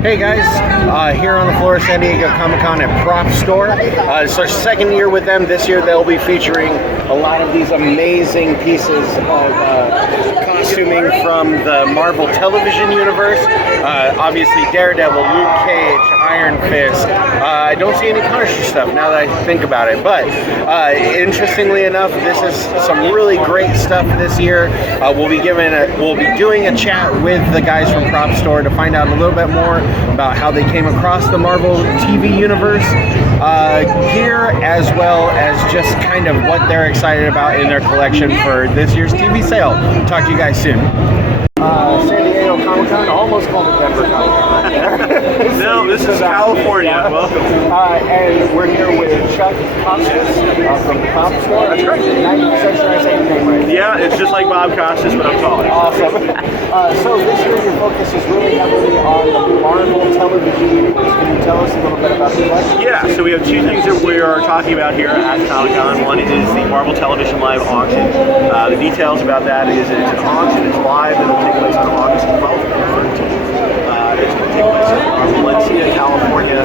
Hey guys, here on the floor of San Diego Comic-Con at Prop Store. It's our second year with them. This year they'll be featuring a lot of these amazing pieces of costuming from the Marvel television universe. Obviously Daredevil, Luke Cage, Iron Fist. I don't see any Punisher stuff now that I think about it, but interestingly enough, this is some really great stuff this year. We'll be doing a chat with the guys from Prop Store to find out a little bit more about how they came across the Marvel TV universe gear, as well as just kind of what they're excited about in their collection for this year's TV sale. Talk to you guys soon. San Diego Comic-Con, almost called it Denver Comic-Con. No, this is California. Welcome. And we're here with Chuck Costas from Prop Store. That's right. 90% sure I say his name right. Yeah, it's just like Bob Costas, but I'm taller. Awesome. So this year your focus is really heavily on the Marvel television universe. Can you tell us a little bit about the collection? Yeah, so we have two things that we are talking about here at Comic-Con. One is the Marvel Television Live auction. The details about that is that it's an auction, it's live, and it'll take place on August 12th and 13th. It's going to take place at our Valencia, California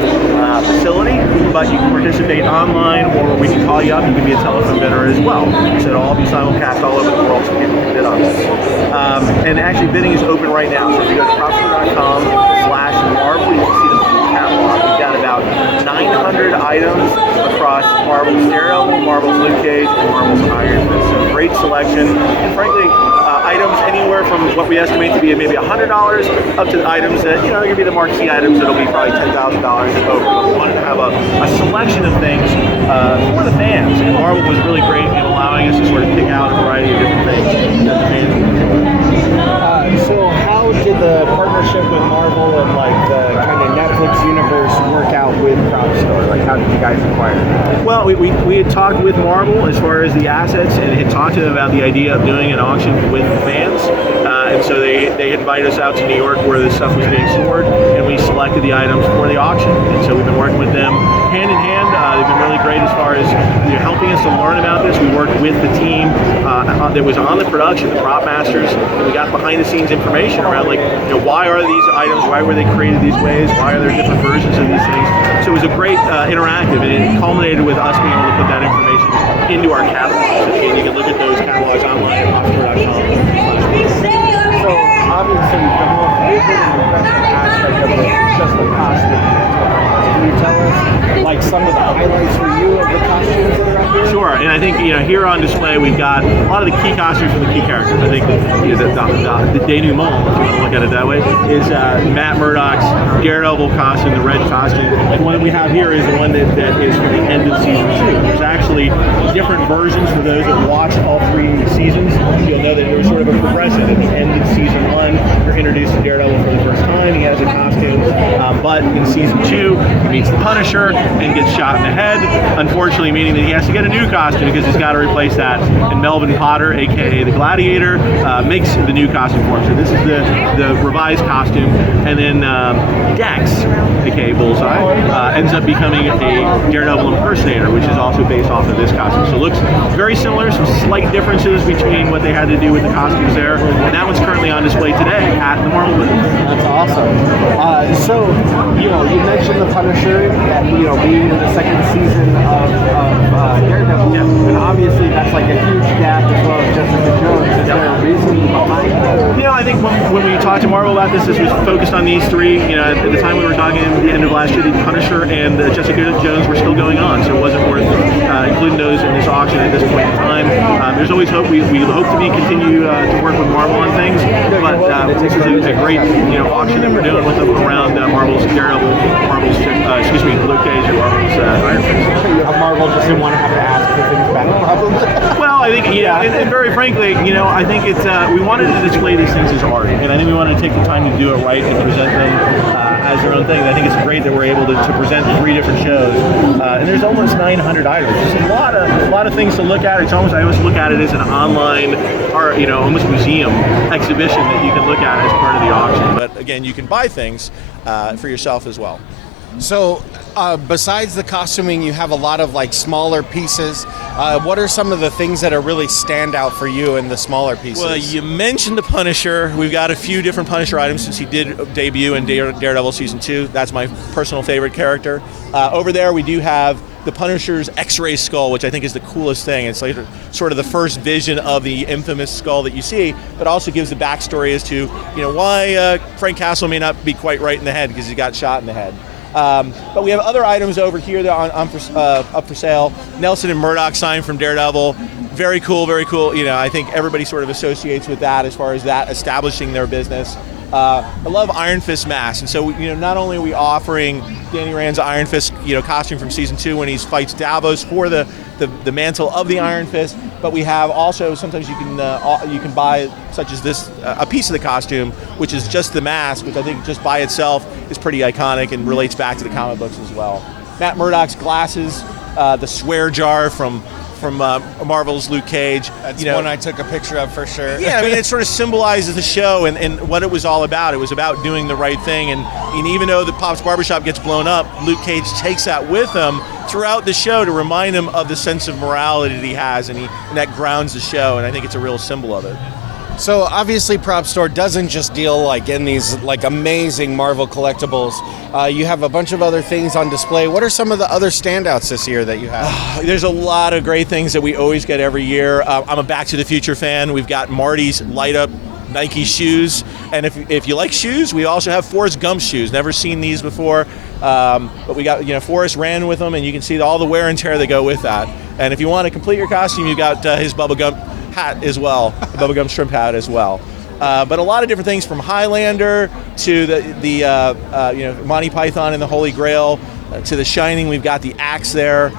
facility, but you can participate online, or we can call you up. You can be a telephone bidder as well. So it'll all be simulcast all over the world, so people can bid on this. And actually, bidding is open right now. So if you go to propstore.com/Marvel, you can see the full catalog. We've got about 900 items across Marvel's Daredevil, Marvel's Luke Cage, and Marvel's Iron Fist. So great selection, and frankly, items anywhere from what we estimate to be maybe $100 up to the items that, are going to be the marquee items that'll be probably $10,000 and over. But we wanted to have a selection of things for the fans, and Marvel was really great in allowing us to sort of pick out a variety of different things that the fans would enjoy. So how did the partnership with Marvel and like the kind of Netflix universe work out with Prop Store? Like how did you guys acquire that? Well, we had talked with Marvel as far as the assets, and had talked to them about the idea of doing an auction with fans. And so they invited us out to New York where this stuff was being stored, and we selected the items for the auction. And so we've been working with them hand in hand. They've been really great as far as helping us to learn about this. We worked with the team that was on the production, the prop masters, and we got behind the scenes information around why are these items, why were they created these ways, why are there different versions of these things. So it was a great interactive, and it culminated with us being able to put that information into our catalogs. And you can look at those catalogs online at popstore.com. So obviously the most impressive aspect of it is just the costume. Can you tell us like some of the highlights for you of the costumes that are up here? Sure, and I think here on display we've got a lot of the key costumes from the key characters. I think the denouement, if you want to look at it that way, is Matt Murdock's Daredevil costume, the red costume. The one that we have here is the one that is from the end of season 2. There's actually different versions for those that watch all 3 seasons. You'll know that there was sort of a progression. At the end of season 1, you're introduced to Daredevil for the first time. He has a costume, but in season 2, he meets the Punisher and gets shot in the head. Unfortunately, meaning that he has to get a new costume because he's got to replace that. And Melvin Potter, aka the Gladiator, makes the new costume for him. So this is the revised costume, and then Dex, aka Bullseye, ends up becoming a Daredevil impersonator, which is also based off of this costume. So it looks very similar. Some slight differences between what they had to do with the costumes there, and that one's currently on display today at the Marvel booth. That's awesome. So you mentioned the Punisher, being in the second season of Daredevil, and obviously that's like a huge gap as well as Jessica Jones. Is there a reason behind that? I think when we talked to Marvel about this was focused on these 3. At the time we were talking at the end of last year, the Punisher and Jessica Jones were still going on, so it wasn't worth including those in this auction at this point in time. There's always hope. We hope to continue to work with Marvel on things, but this is a great auction that we're doing with them around Marvel's Daredevil, Marvel's Luke Cage, and Marvel's Iron Fist. Marvel just didn't want to have to ask for things back. Well, I think and very frankly, I think it's we wanted to display these things as art, and I think we wanted to take the time to do it right and present them as their own thing. I think it's great that we're able to present 3 different shows, and there's almost 900 items. There's a lot of things to look at. It's almost, I always look at it as an online art, almost museum exhibition that you can look at as part of the auction. But again, you can buy things for yourself as well. So, besides the costuming, you have a lot of like smaller pieces. What are some of the things that are really stand out for you in the smaller pieces? Well, you mentioned the Punisher. We've got a few different Punisher items since he did debut in Daredevil Season 2. That's my personal favorite character. Over there, we do have the Punisher's X-ray skull, which I think is the coolest thing. It's like sort of the first vision of the infamous skull that you see, but also gives the backstory as to why Frank Castle may not be quite right in the head because he got shot in the head. But we have other items over here that are up for sale. Nelson and Murdoch sign from Daredevil. Very cool, very cool. I think everybody sort of associates with that as far as that establishing their business. I love Iron Fist masks, and so not only are we offering Danny Rand's Iron Fist costume from season 2 when he fights Davos for the mantle of the Iron Fist, but we have also sometimes you can buy, such as this, a piece of the costume, which is just the mask, which I think just by itself is pretty iconic and relates back to the comic books as well. Matt Murdock's glasses, the swear jar from Marvel's Luke Cage. That's one I took a picture of for sure. Yeah, I mean, it sort of symbolizes the show and what it was all about. It was about doing the right thing, and even though the Pop's Barbershop gets blown up, Luke Cage takes that with him throughout the show to remind him of the sense of morality that he has, and that grounds the show, and I think it's a real symbol of it. So obviously Prop Store doesn't just deal like in these like amazing Marvel collectibles. You have a bunch of other things on display. What are some of the other standouts this year that you have? There's a lot of great things that we always get every year. I'm a Back to the Future fan. We've got Marty's light up Nike shoes, and if you like shoes, we also have Forrest Gump shoes. Never seen these before, but we got Forrest ran with them, and you can see all the wear and tear that go with that. And if you want to complete your costume, you got his Bubba Gump hat as well, the Bubba Gump shrimp hat as well. But a lot of different things, from Highlander to the Monty Python and the Holy Grail, to The Shining. We've got the axe there.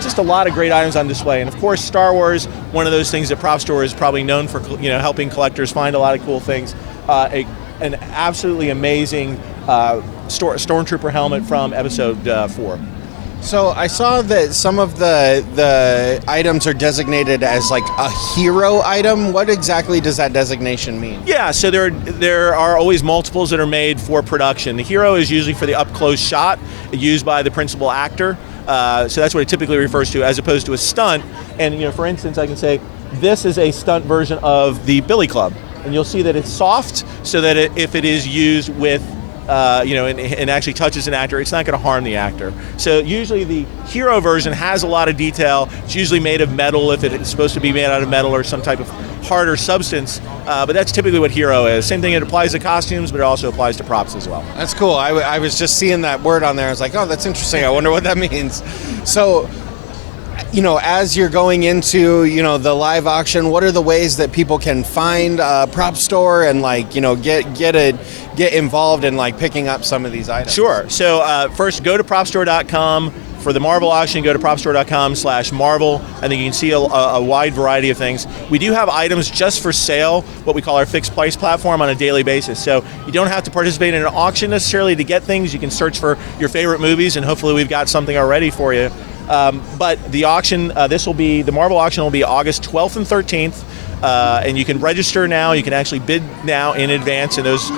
Just a lot of great items on display, and of course Star Wars, one of those things that Prop Store is probably known for, helping collectors find a lot of cool things. An absolutely amazing Stormtrooper helmet from Episode 4. So I saw that some of the items are designated as like a hero item. What exactly does that designation mean? Yeah, so there are always multiples that are made for production. The hero is usually for the up-close shot used by the principal actor. So that's what it typically refers to, as opposed to a stunt. And for instance, I can say this is a stunt version of the Billy Club, and you'll see that it's soft, so that if it is used with and actually touches an actor, it's not going to harm the actor. So usually the hero version has a lot of detail. It's usually made of metal if it's supposed to be made out of metal or some type of harder substance. But that's typically what hero is. Same thing, it applies to costumes, but it also applies to props as well. That's cool. I was just seeing that word on there. I was like, oh, that's interesting. I wonder what that means. So, as you're going into, the live auction, what are the ways that people can find Prop Store and get involved in picking up some of these items? Sure. So first, go to propstore.com. For the Marvel auction, go to propstore.com/Marvel, and then you can see a wide variety of things. We do have items just for sale, what we call our fixed price platform, on a daily basis. So you don't have to participate in an auction necessarily to get things. You can search for your favorite movies, and hopefully we've got something already for you. But the auction, the Marvel auction will be August 12th and 13th. And you can register now. You can actually bid now in advance, and those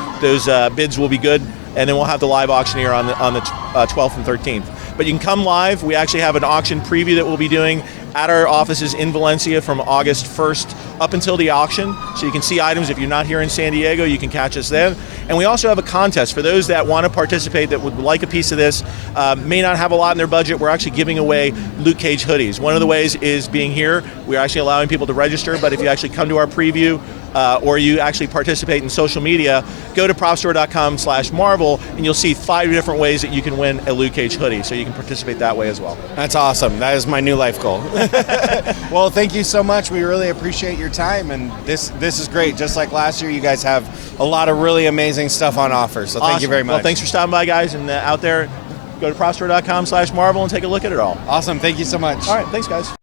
bids will be good. And then we'll have the live auction here on the 12th and 13th. But you can come live. We actually have an auction preview that we'll be doing at our offices in Valencia from August 1st up until the auction. So you can see items. If you're not here in San Diego, you can catch us then. And we also have a contest for those that want to participate, that would like a piece of this, may not have a lot in their budget. We're actually giving away Luke Cage hoodies. One of the ways is being here. We're actually allowing people to register, but if you actually come to our preview, or you actually participate in social media, go to propstore.com/Marvel, and you'll see 5 different ways that you can win a Luke Cage hoodie. So you can participate that way as well. That's awesome. That is my new life goal. Well, thank you so much. We really appreciate your time, and this is great. Just like last year, you guys have a lot of really amazing stuff on offer. So thank you very much. Well, thanks for stopping by, guys, and out there, go to propstore.com/Marvel and take a look at it all. Awesome. Thank you so much. All right. Thanks, guys.